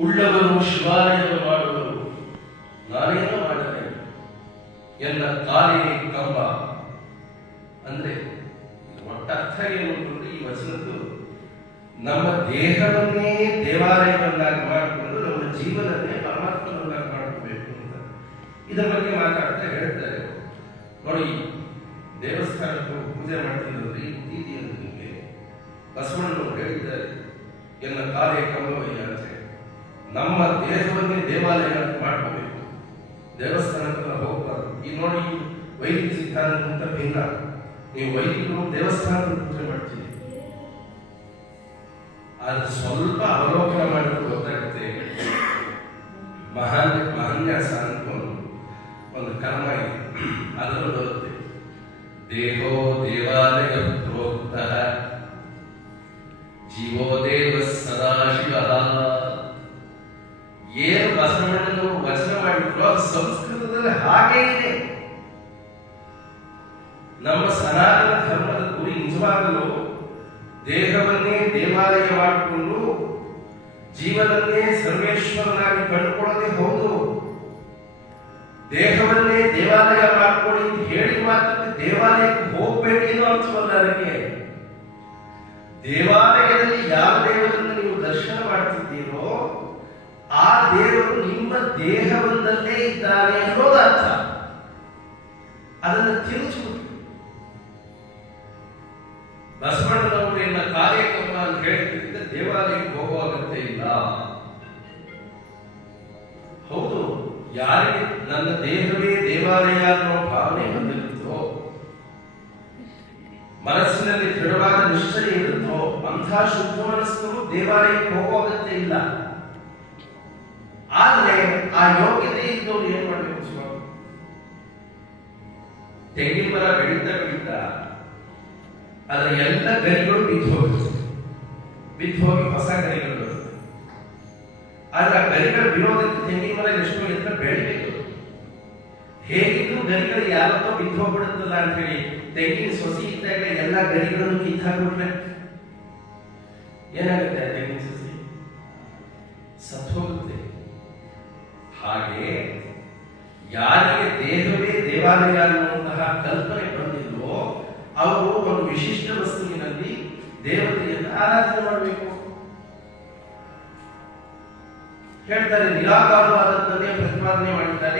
ಉಳ್ಳವರು ಶಿವಾಲಯವನ್ನು ಮಾಡುವರು ನಾನೇನೋ ಮಾಡದೆ. ಎಲ್ಲ ಕಾಲಿಗೆ ಕಂಬ. ಅಂದ್ರೆ ಒಟ್ಟರ್ಥ ಏನು ಅಂತಂದ್ರೆ ಈ ವಚನದ್ದು ನಮ್ಮ ದೇಹವನ್ನೇ ದೇವಾಲಯವನ್ನಾಗಿ ಮಾಡಿಕೊಂಡು ನಮ್ಮ ಜೀವನನ್ನೇ ಪರಮಾತ್ಮನನ್ನಾಗಿ ಮಾಡ್ಕೋಬೇಕು ಅಂತ. ಇದರ ಬಗ್ಗೆ ಮಾತಾಡ್ತಾ ಹೇಳ್ತಾರೆ. ನೋಡಿ, ದೇವಸ್ಥಾನಕ್ಕೆ ಪೂಜೆ ಮಾಡ್ತಿದ್ರಲ್ಲಿ ಈ ಅಂತ ನಿಮಗೆ ಬಸವಣ್ಣನವರು ಹೇಳಿದ್ದಾರೆ. ಎಲ್ಲ ಕಾರ್ಯ ಕಂಬವಯ್ಯ. ನಮ್ಮ ದೇಶದಲ್ಲಿ ದೇವಾಲಯ ಮಾಡಬೇಕು ಮಾಡ್ಕೋಬೇಕು. ದೇವಸ್ಥಾನಕ್ಕೆಲ್ಲ ಹೋಗ್ಬಾರ್ದು. ಈ ನೋಡಿ, ವೈದಿಕ ಸಿದ್ಧಾಂತ ಭಿನ್ನ ನೀವು ವೈದಿಕರು ದೇವಸ್ಥಾನ ಪೂಜೆ ಮಾಡ್ತೀರಿ. ಅದು ಸ್ವಲ್ಪ ಅವಲೋಕನ ಮಾಡಿದ್ರೆ ಗೊತ್ತಾಗುತ್ತೆ. ಮಹಾನ್, ಮಹಾನ್ಯಾಸ ಅಂತ ಒಂದು ಒಂದು ಕರ್ಮ ಇದೆ. ಅದರಲ್ಲಿ ಬರುತ್ತೆ. ದೇಹೋ ದೇವಾಲಯ ಪ್ರೋಕ್ತ, ಜೀವೋ ಏನು ವಚನ ಮಾಡಿದ್ರು ಅದು ಸಂಸ್ಕೃತದಲ್ಲಿ ಹಾಗೆ ಇದೆ. ನಮ್ಮ ಸನಾತನ ಧರ್ಮದ ಗುರಿ ನಿಜವಾಗಲು ದೇಹವನ್ನೇ ದೇವಾಲಯ ಮಾಡಿಕೊಂಡು ಜೀವನನ್ನೇ ಸರ್ವೇಶ್ವರನಾಗಿ ಕಂಡುಕೊಳ್ಳದೆ ಹೌದು. ದೇಹವನ್ನೇ ದೇವಾಲಯ ಮಾಡ್ಕೊಳ್ಳಿ ಅಂತ ಹೇಳಿ ಮಾತ್ರಕ್ಕೆ ದೇವಾಲಯಕ್ಕೆ ಹೋಗ್ಬೇಡಿ ಅನ್ನೋ ಅರ್ಥವಲ್ಲ ಅದಕ್ಕೆ. ದೇವಾಲಯದಲ್ಲಿ ಯಾವ ದೇಹವೊಂದಲ್ಲೇ ಇದ್ದಾನೆ ಅನ್ನೋದು ಅರ್ಥ. ಅದನ್ನು ತಿಳಿಸುವುದು ಬಸವಣ್ಣನವರು ಎನ್ನ ಕಾರ್ಯಕ್ರಮ ಅಂತ ಹೇಳ್ತಿದ್ದ ದೇವಾಲಯಕ್ಕೆ ಹೋಗೋ ಇಲ್ಲ. ಹೌದು, ಯಾರಿಗೆ ನನ್ನ ದೇಹವೇ ದೇವಾಲಯ ಅನ್ನೋ ಭಾವನೆ ಬಂದಿರುತ್ತೋ, ಮನಸ್ಸಿನಲ್ಲಿ ದೃಢವಾದ ನಿಶ್ಚಯ ಇರುತ್ತೋ, ಅಂಥ ಶುದ್ಧ ಮನಸ್ಸುಗಳು ದೇವಾಲಯಕ್ಕೆ ಹೋಗೋ ಇಲ್ಲ. ಆ ಯೋಗ್ಯತೆ ಇದ್ದವ್ರು ಏನ್ ಮಾಡ್ಬೇಕು ಸ್ವಾಮಿ ತೆಂಗಿನ ಮರ ಬೆಳೀತಾ ಬೆಳೀತಾ ಅದರ ಎಲ್ಲ ಗರಿಗಳು ಬಿದ್ದು ಹೋಗುತ್ತೆ ಬಿದ್ದು ಹೋಗಿ ಹೊಸ ಗರಿಗಳು ಬರುತ್ತೆ. ಆದ್ರೆ ಆ ಗರಿಗಳು ಬಿಡೋದಕ್ಕೆ ತೆಂಗಿನ ಮರ ಎಷ್ಟು ಎತ್ತರ ಬೆಳಿಬೇಕು. ಹೇಗಿದ್ರು ಗರಿಗಳು ಯಾವತ್ತೋ ಬಿದ್ದು ಹೋಗ್ಬಿಡುತ್ತಲ್ಲ ಅಂತ ಹೇಳಿ ತೆಂಗಿನ ಸೊಸಿ ಇದ್ದಾಗ ಎಲ್ಲ ಗರಿಗಳನ್ನು ಕಿತ್ತಾಕ್ಬಿಟ್ರೆ ಏನಾಗುತ್ತೆ ತೆಂಗಿನ ಸಸಿ? ಸತ್ತು ಹೋಗುತ್ತೆ. ಹಾಗೆ ಯಾರಿಗೆ ದೇಹವೇ ದೇವಾಲಯ ಅನ್ನುವಂತಹ ಕಲ್ಪನೆ ಬಂದಿಲ್ವೋ ಅವರು ಒಂದು ವಿಶಿಷ್ಟ ವಸ್ತುವಿನಲ್ಲಿ ದೇವತೆಯನ್ನು ಆರಾಧನೆ ಮಾಡಬೇಕು. ಹೇಳ್ತಾರೆ ನಿರಾಕಾರವಾದದ್ದನ್ನೇ ಪ್ರತಿಪಾದನೆ ಮಾಡಿದ್ದಾರೆ.